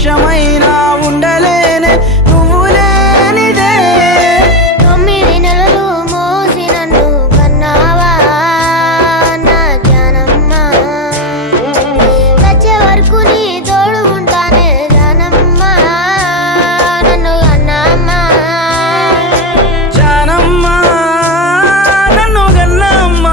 నిమిషమైనా ఉండలేనే నువ్వు లేనిదే. 9 నెలలు మోసి నన్ను కన్నావా నా జానమ్మ, చచ్చే వరకు నీ తోడు ఉంటానే జానమ్మ, నన్ను కన్నమ్మ. జానమ్మ నన్ను గన్నమ్మ.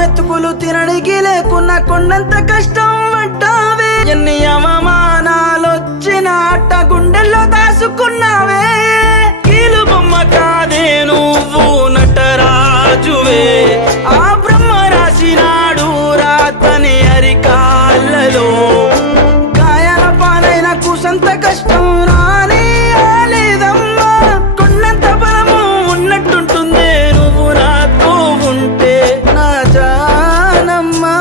మెతుకులు తినడానికి లేకున్నా కొండంత కష్టం పడ్డావే. ఎన్ని అవమానాలొచ్చినా అట్ట గుండెల్లో దాసుకున్నావే. కీలు బొమ్మ కాదే నువ్వు నటరాజువే. ఆ బ్రహ్మ రాసినాడు రాతని అరికాళ్ళలో. గాయాల పాలైన కుసంత కష్టం రాని లేదమ్మా. కొండంత బలము ఉన్నట్టుంటుందే నువ్వు నాతో ఉంటే నా జానమ్మా.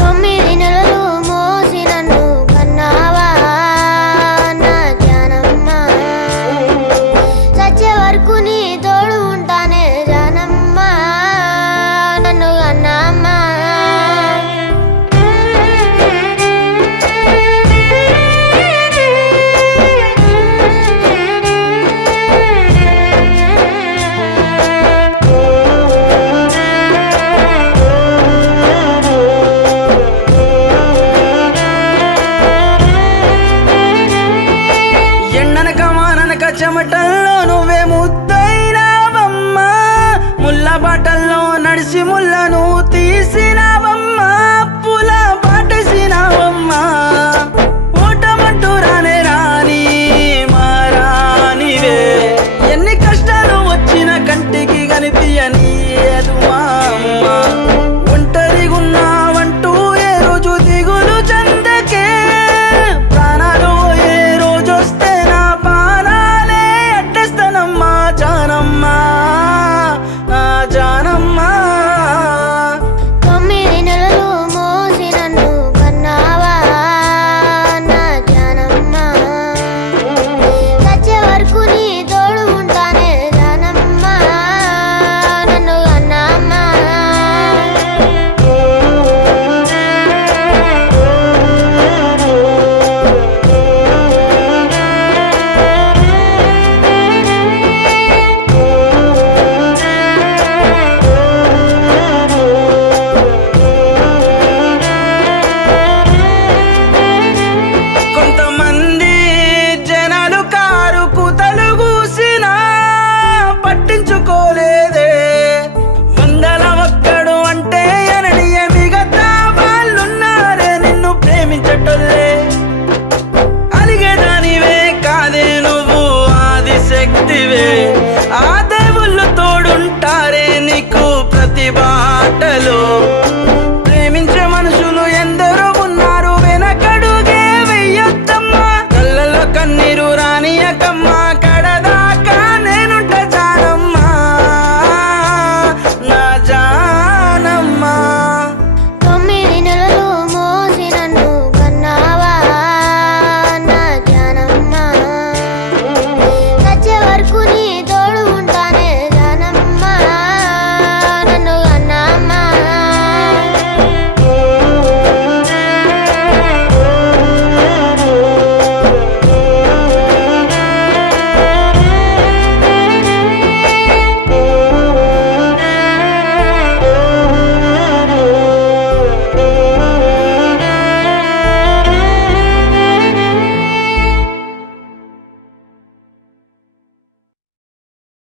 9 నెలలు మోసి నన్ను కన్నావా నా జానమ్మ, చచ్చే వరకు నీ తోడు ఉంటానే జానమ్మ, నన్ను కన్నమ్మ. ఎండనక వాననక చెమటల్లో నువ్వే ముద్దైనావమ్మా. ముళ్ళ బాటల్లో